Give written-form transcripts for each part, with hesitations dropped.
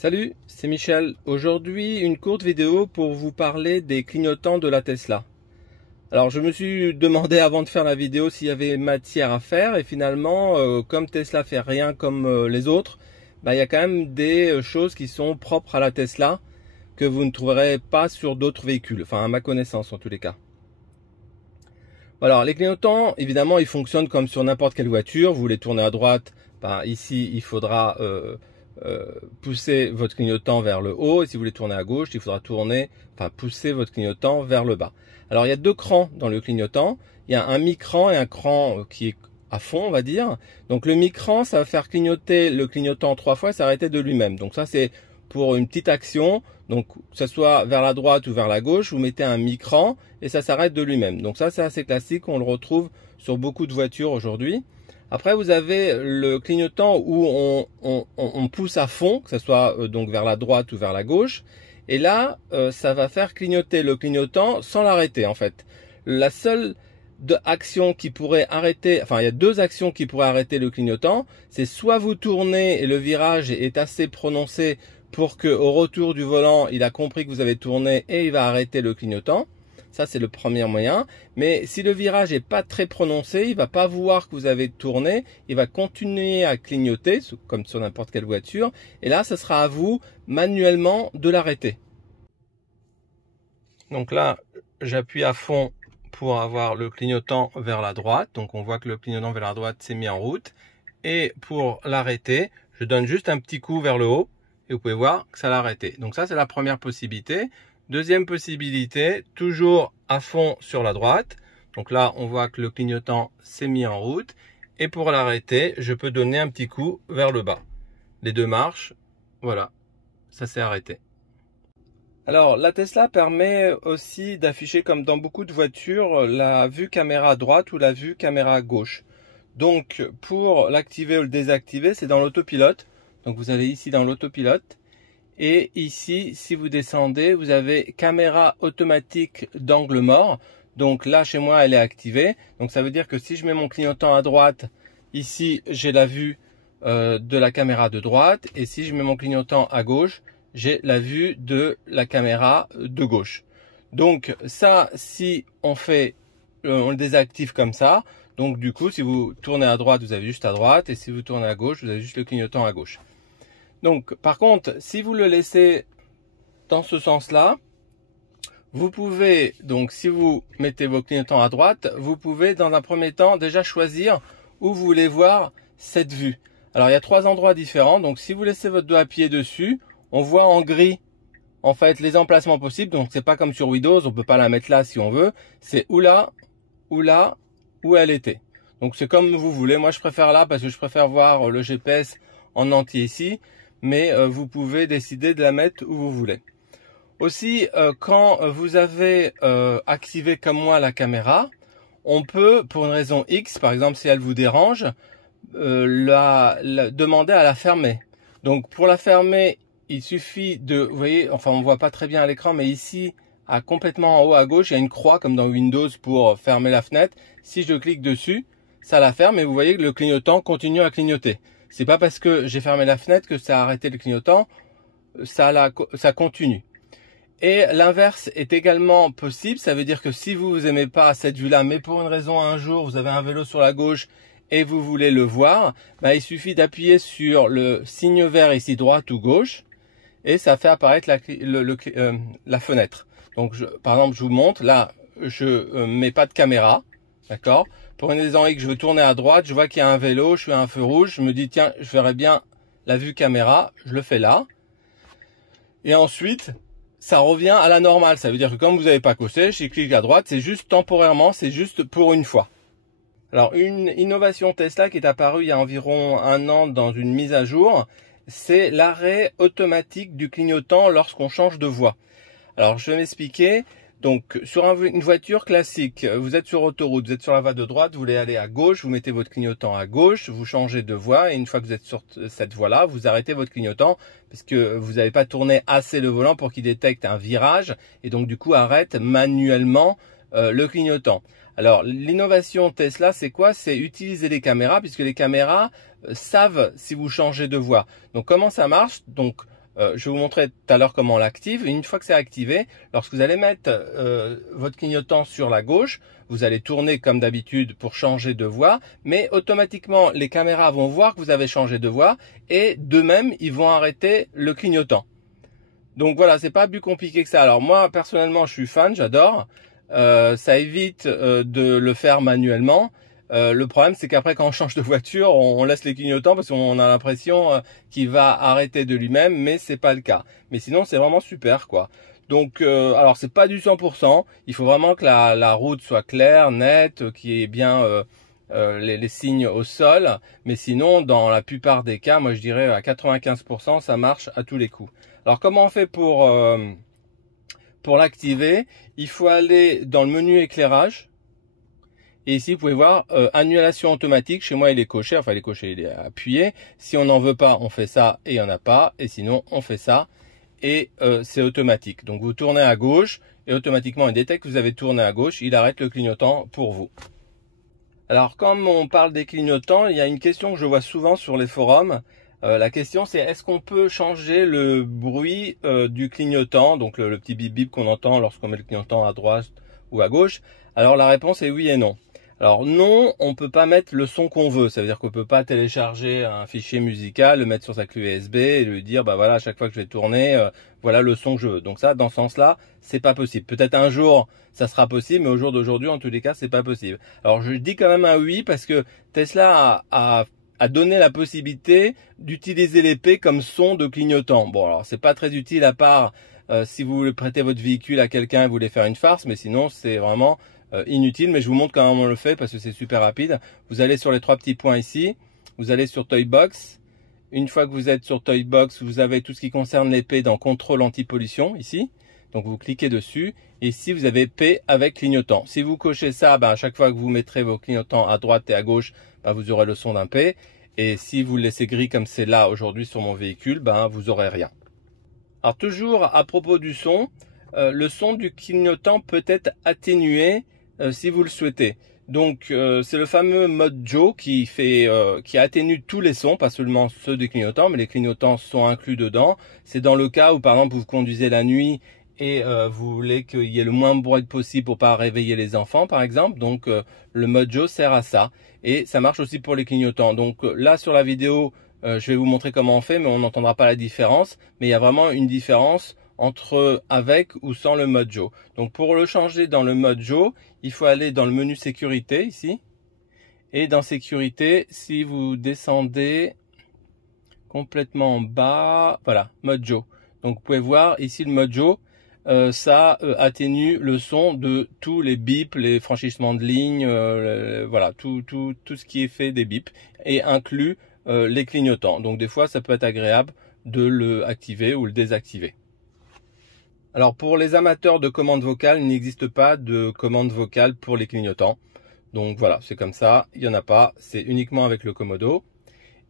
Salut, c'est Michel. Aujourd'hui, une courte vidéo pour vous parler des clignotants de la Tesla. Alors, je me suis demandé avant de faire la vidéo s'il y avait matière à faire et finalement, comme Tesla fait rien comme les autres, il y a quand même des choses qui sont propres à la Tesla que vous ne trouverez pas sur d'autres véhicules, enfin à ma connaissance en tous les cas. Alors, les clignotants, évidemment, ils fonctionnent comme sur n'importe quelle voiture. Vous les tournez à droite, ici, il faudra pousser votre clignotant vers le haut, et si vous voulez tourner à gauche, il faudra pousser votre clignotant vers le bas. Alors il y a deux crans dans le clignotant, il y a un mi-cran et un cran qui est à fond, on va dire. Donc le mi-cran, ça va faire clignoter le clignotant 3 fois et s'arrêter de lui-même. Donc ça c'est pour une petite action, donc que ce soit vers la droite ou vers la gauche, vous mettez un mi-cran et ça s'arrête de lui-même. Donc ça c'est assez classique, on le retrouve sur beaucoup de voitures aujourd'hui. Après, vous avez le clignotant où on pousse à fond, que ce soit donc vers la droite ou vers la gauche. Et là, ça va faire clignoter le clignotant sans l'arrêter en fait. La seule action qui pourrait arrêter, enfin il y a deux actions qui pourraient arrêter le clignotant. C'est soit vous tournez et le virage est assez prononcé pour que au retour du volant, il a compris que vous avez tourné et il va arrêter le clignotant. Ça, c'est le premier moyen. Mais si le virage n'est pas très prononcé, il va pas voir que vous avez tourné. Il va continuer à clignoter, comme sur n'importe quelle voiture. Et là, ce sera à vous, manuellement, de l'arrêter. Donc là, j'appuie à fond pour avoir le clignotant vers la droite. Donc on voit que le clignotant vers la droite s'est mis en route. Et pour l'arrêter, je donne juste un petit coup vers le haut. Et vous pouvez voir que ça l'a arrêté. Donc ça, c'est la première possibilité. Deuxième possibilité, toujours à fond sur la droite. Donc là, on voit que le clignotant s'est mis en route. Et pour l'arrêter, je peux donner un petit coup vers le bas. Les deux marches, voilà, ça s'est arrêté. Alors, la Tesla permet aussi d'afficher, comme dans beaucoup de voitures, la vue caméra à droite ou la vue caméra à gauche. Donc, pour l'activer ou le désactiver, c'est dans l'autopilote. Donc, vous allez ici dans l'autopilote. Et ici, si vous descendez, vous avez caméra automatique d'angle mort. Donc là, chez moi, elle est activée. Donc ça veut dire que si je mets mon clignotant à droite, ici, j'ai la vue de la caméra de droite. Et si je mets mon clignotant à gauche, j'ai la vue de la caméra de gauche. Donc ça, si on le désactive comme ça. Donc du coup, si vous tournez à droite, vous avez juste à droite. Et si vous tournez à gauche, vous avez juste le clignotant à gauche. Donc, par contre, si vous le laissez dans ce sens-là, vous pouvez, donc si vous mettez vos clignotants à droite, vous pouvez dans un premier temps déjà choisir où vous voulez voir cette vue. Alors, il y a 3 endroits différents. Donc, si vous laissez votre doigt appuyé dessus, on voit en gris, en fait, les emplacements possibles. Donc, c'est pas comme sur Windows, on peut pas la mettre là si on veut. C'est ou là, où elle était. Donc, c'est comme vous voulez. Moi, je préfère là parce que je préfère voir le GPS en entier ici. Mais vous pouvez décider de la mettre où vous voulez. Aussi, quand vous avez activé comme moi la caméra, on peut, pour une raison X, par exemple si elle vous dérange, demander à la fermer. Donc pour la fermer, il suffit de, vous voyez, enfin on voit pas très bien à l'écran, mais ici, complètement en haut à gauche, il y a une croix comme dans Windows pour fermer la fenêtre. Si je clique dessus, ça la ferme et vous voyez que le clignotant continue à clignoter. C'est pas parce que j'ai fermé la fenêtre que ça a arrêté le clignotant, ça continue. Et l'inverse est également possible, ça veut dire que si vous aimez pas cette vue-là, mais pour une raison un jour vous avez un vélo sur la gauche et vous voulez le voir, il suffit d'appuyer sur le signe vert ici droite ou gauche et ça fait apparaître la fenêtre. Donc par exemple je vous montre, là je mets pas de caméra, d'accord ? Pour une raison X, je veux tourner à droite, je vois qu'il y a un vélo, je suis à un feu rouge, je me dis tiens, je verrais bien la vue caméra, je le fais là. Et ensuite, ça revient à la normale, ça veut dire que comme vous n'avez pas causé, je clique à droite, c'est juste temporairement, c'est juste pour une fois. Alors une innovation Tesla qui est apparue il y a environ 1 an dans une mise à jour, c'est l'arrêt automatique du clignotant lorsqu'on change de voie. Alors je vais m'expliquer. Donc sur une voiture classique, vous êtes sur autoroute, vous êtes sur la voie de droite, vous voulez aller à gauche, vous mettez votre clignotant à gauche, vous changez de voie et une fois que vous êtes sur cette voie-là, vous arrêtez votre clignotant parce que vous n'avez pas tourné assez le volant pour qu'il détecte un virage et donc du coup arrête manuellement le clignotant. Alors l'innovation Tesla, c'est quoi? C'est utiliser les caméras puisque les caméras savent si vous changez de voie. Donc comment ça marche? Donc Je vais vous montrer tout à l'heure comment on l'active. Une fois que c'est activé, lorsque vous allez mettre votre clignotant sur la gauche, vous allez tourner comme d'habitude pour changer de voie, mais automatiquement les caméras vont voir que vous avez changé de voie et d'eux-mêmes ils vont arrêter le clignotant. Donc voilà, c'est pas plus compliqué que ça. Alors moi personnellement je suis fan, j'adore. Ça évite de le faire manuellement. Le problème c'est qu'après quand on change de voiture, on laisse les clignotants parce qu'on a l'impression qu'il va arrêter de lui-même, mais c'est pas le cas. Mais sinon c'est vraiment super quoi. Donc alors c'est pas du 100%, il faut vraiment que la route soit claire, nette, qu'il y ait bien les signes au sol, mais sinon dans la plupart des cas, moi je dirais à 95% ça marche à tous les coups. Alors comment on fait pour l'activer? Il faut aller dans le menu éclairage. Et ici, vous pouvez voir annulation automatique. Chez moi, il est coché. Enfin, il est coché, il est appuyé. Si on n'en veut pas, on fait ça et il n'y en a pas. Et sinon, on fait ça et c'est automatique. Donc, vous tournez à gauche et automatiquement, il détecte que vous avez tourné à gauche. Il arrête le clignotant pour vous. Alors, comme on parle des clignotants, il y a une question que je vois souvent sur les forums. La question, c'est est-ce qu'on peut changer le bruit du clignotant, donc le petit bip bip qu'on entend lorsqu'on met le clignotant à droite ou à gauche? Alors, la réponse est oui et non. Alors non, on peut pas mettre le son qu'on veut. Ça veut dire qu'on peut pas télécharger un fichier musical, le mettre sur sa clé USB et lui dire bah voilà, à chaque fois que je vais tourner, voilà le son que je veux. Donc ça, dans ce sens-là, c'est pas possible. Peut-être un jour ça sera possible, mais au jour d'aujourd'hui, en tous les cas, c'est pas possible. Alors je dis quand même un oui parce que Tesla a donné la possibilité d'utiliser l'épée comme son de clignotant. Bon alors c'est pas très utile à part si vous voulez prêter votre véhicule à quelqu'un et vous voulez faire une farce, mais sinon c'est vraiment inutile, mais je vous montre quand même on le fait parce que c'est super rapide. Vous allez sur les trois petits points ici, vous allez sur Toybox. Une fois que vous êtes sur Toybox, vous avez tout ce qui concerne l'épée dans contrôle anti-pollution ici. Donc vous cliquez dessus et ici vous avez P avec clignotant. Si vous cochez ça, à chaque fois que vous mettrez vos clignotants à droite et à gauche, vous aurez le son d'un P. Et si vous le laissez gris comme c'est là aujourd'hui sur mon véhicule, vous aurez rien. Alors toujours à propos du son, le son du clignotant peut être atténué si vous le souhaitez. Donc c'est le fameux mode Joe qui atténue tous les sons, pas seulement ceux des clignotants, mais les clignotants sont inclus dedans. C'est dans le cas où par exemple vous conduisez la nuit et vous voulez qu'il y ait le moins de bruit possible pour pas réveiller les enfants par exemple. Donc le mode Joe sert à ça et ça marche aussi pour les clignotants. Donc là sur la vidéo je vais vous montrer comment on fait, mais on n'entendra pas la différence, mais il y a vraiment une différence entre avec ou sans le mode Joe. Donc pour le changer dans le mode Joe, il faut aller dans le menu sécurité ici. Et dans sécurité, si vous descendez complètement en bas, voilà, mode Joe. Donc vous pouvez voir ici le mode Joe, ça atténue le son de tous les bips, les franchissements de ligne, voilà, tout ce qui est fait des bips et inclut les clignotants. Donc des fois ça peut être agréable de le activer ou le désactiver. Alors pour les amateurs de commandes vocales, il n'existe pas de commande vocale pour les clignotants. Donc voilà, c'est comme ça, il n'y en a pas, c'est uniquement avec le Komodo.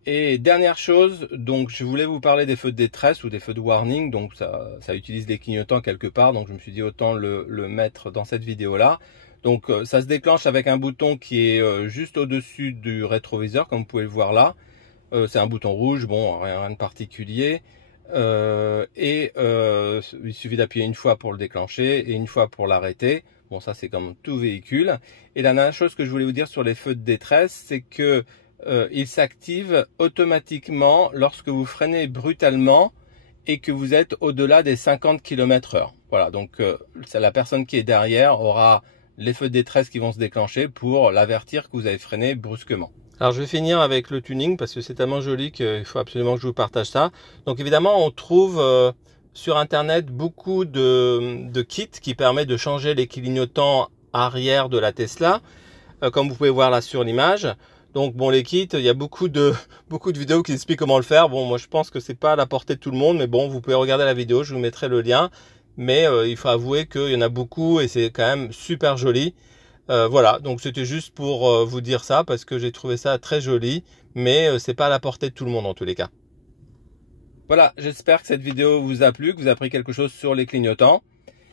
Et dernière chose, donc je voulais vous parler des feux de détresse ou des feux de warning. Donc ça utilise les clignotants quelque part, donc je me suis dit autant le mettre dans cette vidéo là. Donc ça se déclenche avec un bouton qui est juste au-dessus du rétroviseur, comme vous pouvez le voir là. C'est un bouton rouge, bon, rien de particulier. Il suffit d'appuyer une fois pour le déclencher et une fois pour l'arrêter. Bon, ça c'est comme tout véhicule. Et la dernière chose que je voulais vous dire sur les feux de détresse, c'est que ils s'activent automatiquement lorsque vous freinez brutalement et que vous êtes au-delà des 50 km/h. Voilà, donc la personne qui est derrière aura les feux de détresse qui vont se déclencher pour l'avertir que vous avez freiné brusquement. Alors je vais finir avec le tuning parce que c'est tellement joli qu'il faut absolument que je vous partage ça. Donc évidemment on trouve sur internet beaucoup de kits qui permettent de changer les clignotants arrière de la Tesla, comme vous pouvez voir là sur l'image. Donc bon, les kits, il y a beaucoup de vidéos qui expliquent comment le faire. Bon, moi je pense que c'est pas à la portée de tout le monde, mais bon, vous pouvez regarder la vidéo, je vous mettrai le lien. Mais il faut avouer qu'il y en a beaucoup et c'est quand même super joli. Voilà, donc c'était juste pour vous dire ça parce que j'ai trouvé ça très joli, mais c'est pas à la portée de tout le monde en tous les cas. Voilà, j'espère que cette vidéo vous a plu, que vous avez appris quelque chose sur les clignotants.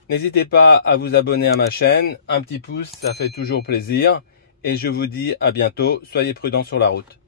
N'hésitez pas à vous abonner à ma chaîne, un petit pouce, ça fait toujours plaisir. Et je vous dis à bientôt, soyez prudents sur la route.